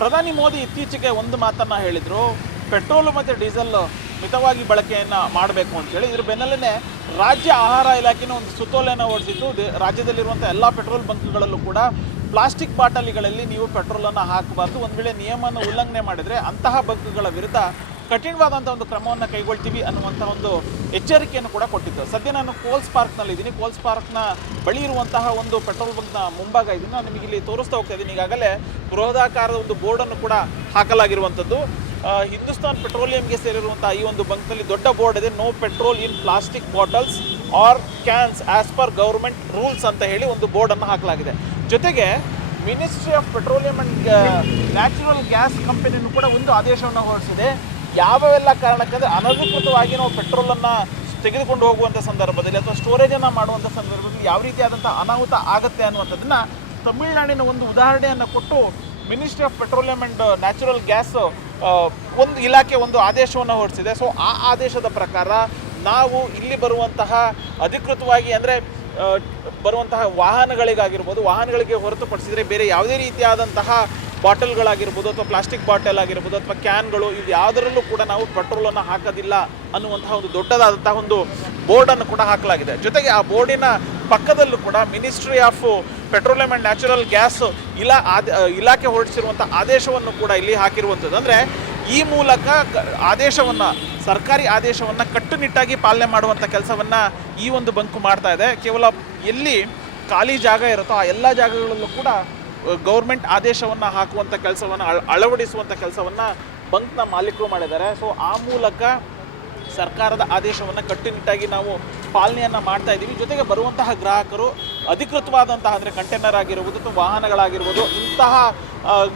ಪ್ರಧಾನಿ ಮೋದಿ ಇತ್ತೀಚೆಗೆ ಒಂದು ಮಾತನ್ನು ಹೇಳಿದರು, ಪೆಟ್ರೋಲು ಮತ್ತು ಡೀಸೆಲ್ ಮಿತವಾಗಿ ಬಳಕೆಯನ್ನು ಮಾಡಬೇಕು ಅಂತೇಳಿ. ಇದ್ರ ಬೆನ್ನಲ್ಲೇ ರಾಜ್ಯ ಆಹಾರ ಇಲಾಖೆನ ಒಂದು ಸುತ್ತೋಲೆಯನ್ನು ಹೊರಡಿಸಿತ್ತು. ರಾಜ್ಯದಲ್ಲಿರುವಂಥ ಎಲ್ಲ ಪೆಟ್ರೋಲ್ ಬಂಕ್ಗಳಲ್ಲೂ ಕೂಡ ಪ್ಲಾಸ್ಟಿಕ್ ಬಾಟಲಿಗಳಲ್ಲಿ ನೀವು ಪೆಟ್ರೋಲನ್ನು ಹಾಕಬಾರ್ದು, ಒಂದು ವೇಳೆ ನಿಯಮವನ್ನು ಉಲ್ಲಂಘನೆ ಮಾಡಿದರೆ ಅಂತಹ ಬಂಕ್ಗಳ ವಿರುದ್ಧ ಕಠಿಣವಾದಂಥ ಒಂದು ಕ್ರಮವನ್ನು ಕೈಗೊಳ್ತೀವಿ ಅನ್ನುವಂಥ ಒಂದು ಎಚ್ಚರಿಕೆಯನ್ನು ಕೂಡ ಕೊಟ್ಟಿದ್ದು. ಸದ್ಯ ನಾನು ಕೋಲ್ಸ್ ಪಾರ್ಕ್ನಲ್ಲಿದ್ದೀನಿ. ಕೋಲ್ಸ್ ಪಾರ್ಕ್ನ ಬಳಿ ಇರುವಂತಹ ಒಂದು ಪೆಟ್ರೋಲ್ ಬಂಕ್ನ ಮುಂಭಾಗ ಇದ್ದೀನಿ. ನಾನು ನಿಮಗೆ ಇಲ್ಲಿ ತೋರಿಸ್ತಾ ಹೋಗ್ತಾ ಇದ್ದೀನಿ. ಈಗಾಗಲೇ ಬೃಹದಾಕಾರದ ಒಂದು ಬೋರ್ಡನ್ನು ಕೂಡ ಹಾಕಲಾಗಿರುವಂಥದ್ದು. ಹಿಂದೂಸ್ತಾನ್ ಪೆಟ್ರೋಲಿಯಂಗೆ ಸೇರಿರುವಂಥ ಈ ಒಂದು ಬಂಕ್ನಲ್ಲಿ ದೊಡ್ಡ ಬೋರ್ಡ್ ಇದೆ, no petrol in plastic bottles or cans as per government rules ಅಂತ ಹೇಳಿ ಒಂದು ಬೋರ್ಡನ್ನು ಹಾಕಲಾಗಿದೆ. ಜೊತೆಗೆ ministry of petroleum and natural gas ಕಂಪನಿಯನ್ನು ಕೂಡ ಒಂದು ಆದೇಶವನ್ನು ಹೊರಡಿಸಿದೆ. ಯಾವೆಲ್ಲ ಕಾರಣಕ್ಕಾದರೆ ಅನಧಿಕೃತವಾಗಿ ನಾವು ಪೆಟ್ರೋಲನ್ನು ತೆಗೆದುಕೊಂಡು ಹೋಗುವಂಥ ಸಂದರ್ಭದಲ್ಲಿ ಅಥವಾ ಸ್ಟೋರೇಜನ್ನು ಮಾಡುವಂಥ ಸಂದರ್ಭದಲ್ಲಿ ಯಾವ ರೀತಿಯಾದಂಥ ಅನಾಹುತ ಆಗುತ್ತೆ ಅನ್ನುವಂಥದ್ದನ್ನು ತಮಿಳುನಾಡಿನ ಒಂದು ಉದಾಹರಣೆಯನ್ನು ಕೊಟ್ಟು ministry of petroleum and natural gas ಒಂದು ಇಲಾಖೆ ಒಂದು ಆದೇಶವನ್ನು ಹೊರಡಿಸಿದೆ. ಸೊ ಆ ಆದೇಶದ ಪ್ರಕಾರ ನಾವು ಇಲ್ಲಿ ಬರುವಂತಹ ಅಧಿಕೃತವಾಗಿ ಅಂದರೆ ಬರುವಂತಹ ವಾಹನಗಳಿಗೆ ಹೊರತುಪಡಿಸಿದರೆ ಬೇರೆ ಯಾವುದೇ ರೀತಿಯಾದಂತಹ ಬಾಟಲ್ಗಳಾಗಿರ್ಬೋದು ಅಥವಾ ಪ್ಲಾಸ್ಟಿಕ್ ಬಾಟಲ್ ಆಗಿರ್ಬೋದು ಅಥವಾ ಕ್ಯಾನ್ಗಳು ಇದು ಯಾವುದರಲ್ಲೂ ಕೂಡ ನಾವು ಪೆಟ್ರೋಲನ್ನು ಹಾಕೋದಿಲ್ಲ ಅನ್ನುವಂತಹ ಒಂದು ದೊಡ್ಡದಾದಂತಹ ಒಂದು ಬೋರ್ಡನ್ನು ಕೂಡ ಹಾಕಲಾಗಿದೆ. ಜೊತೆಗೆ ಆ ಬೋರ್ಡಿನ ಪಕ್ಕದಲ್ಲೂ ಕೂಡ ministry of petroleum and natural gas ಇಲಾಖೆ ಹೊರಡಿಸಿರುವಂಥ ಆದೇಶವನ್ನು ಕೂಡ ಇಲ್ಲಿ ಹಾಕಿರುವಂಥದ್ದು. ಅಂದರೆ ಈ ಮೂಲಕ ಸರ್ಕಾರಿ ಆದೇಶವನ್ನು ಕಟ್ಟುನಿಟ್ಟಾಗಿ ಪಾಲನೆ ಮಾಡುವಂಥ ಕೆಲಸವನ್ನು ಈ ಒಂದು ಬಂಕು ಮಾಡ್ತಾ ಇದೆ. ಕೇವಲ ಎಲ್ಲಿ ಖಾಲಿ ಜಾಗ ಇರುತ್ತೋ ಆ ಎಲ್ಲ ಜಾಗಗಳಲ್ಲೂ ಕೂಡ ಗೌರ್ಮೆಂಟ್ ಆದೇಶವನ್ನು ಹಾಕುವಂಥ ಕೆಲಸವನ್ನು ಅಳವಡಿಸುವಂಥ ಕೆಲಸವನ್ನು ಬಂಕ್ನ ಮಾಲೀಕರು ಮಾಡಿದ್ದಾರೆ. ಸೊ ಆ ಮೂಲಕ ಸರ್ಕಾರದ ಆದೇಶವನ್ನು ಕಟ್ಟುನಿಟ್ಟಾಗಿ ನಾವು ಪಾಲನೆಯನ್ನು ಮಾಡ್ತಾ ಇದ್ದೀವಿ. ಜೊತೆಗೆ ಬರುವಂತಹ ಗ್ರಾಹಕರು ಅಧಿಕೃತವಾದಂತಹ ಅಂದರೆ ಕಂಟೈನರ್ ಆಗಿರ್ಬೋದು ಅಥವಾ ವಾಹನಗಳಾಗಿರ್ಬೋದು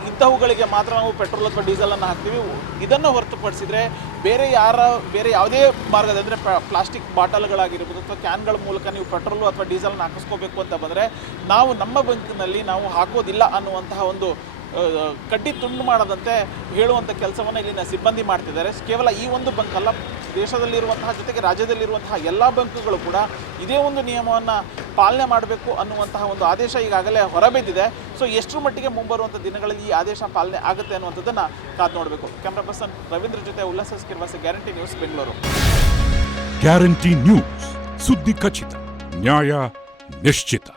ಇಂತಹವುಗಳಿಗೆ ಮಾತ್ರ ನಾವು ಪೆಟ್ರೋಲ್ ಅಥವಾ ಡೀಸೆಲನ್ನು ಹಾಕ್ತೀವಿ. ಇದನ್ನು ಹೊರತುಪಡಿಸಿದರೆ ಬೇರೆ ಯಾವುದೇ ಮಾರ್ಗದ ಅಂದರೆ ಪ್ಲಾಸ್ಟಿಕ್ ಬಾಟಲ್ಗಳಾಗಿರ್ಬೋದು ಅಥವಾ ಕ್ಯಾನ್ಗಳ ಮೂಲಕ ನೀವು ಪೆಟ್ರೋಲು ಅಥವಾ ಡೀಸೆಲ್ನ ಹಾಕಿಸ್ಕೋಬೇಕು ಅಂತ ಬಂದರೆ ನಾವು ನಮ್ಮ ಬಂಕ್ನಲ್ಲಿ ನಾವು ಹಾಕೋದಿಲ್ಲ ಅನ್ನುವಂತಹ ಒಂದು ಕಡ್ಡಿ ತುಂಡು ಮಾಡದಂತೆ ಹೇಳುವಂಥ ಕೆಲಸವನ್ನು ಇಲ್ಲಿನ ಸಿಬ್ಬಂದಿ ಮಾಡ್ತಿದ್ದಾರೆ. ಕೇವಲ ಈ ಒಂದು ಬಂಕ್ ಅಲ್ಲ, ದೇಶದಲ್ಲಿರುವಂತಹ ಜೊತೆಗೆ ರಾಜ್ಯದಲ್ಲಿರುವಂತಹ ಎಲ್ಲ ಬಂಕ್ಗಳು ಕೂಡ ಇದೇ ಒಂದು ನಿಯಮವನ್ನು ಪಾಲನೆ ಮಾಡಬೇಕು ಅನ್ನುವಂತಹ ಒಂದು ಆದೇಶ ಈಗಾಗಲೇ ಹೊರಬಿದ್ದಿದೆ. ಸೊ ಎಷ್ಟರ ಮಟ್ಟಿಗೆ ಮುಂಬರುವಂಥ ದಿನಗಳಲ್ಲಿ ಈ ಆದೇಶ ಪಾಲನೆ ಆಗುತ್ತೆ ಅನ್ನುವಂಥದ್ದನ್ನು ಕಾದು ನೋಡಬೇಕು. ಕ್ಯಾಮ್ರಾ ಪರ್ಸನ್ ರವೀಂದ್ರ ಜೊತೆ ಉಲ್ಲಾಸ ಸ್ಕಿರ್ವಾಸ, guarantee news, Bengaluru. Guarantee news, ಸುದ್ದಿ ಖಚಿತ, ನ್ಯಾಯ ನಿಶ್ಚಿತ.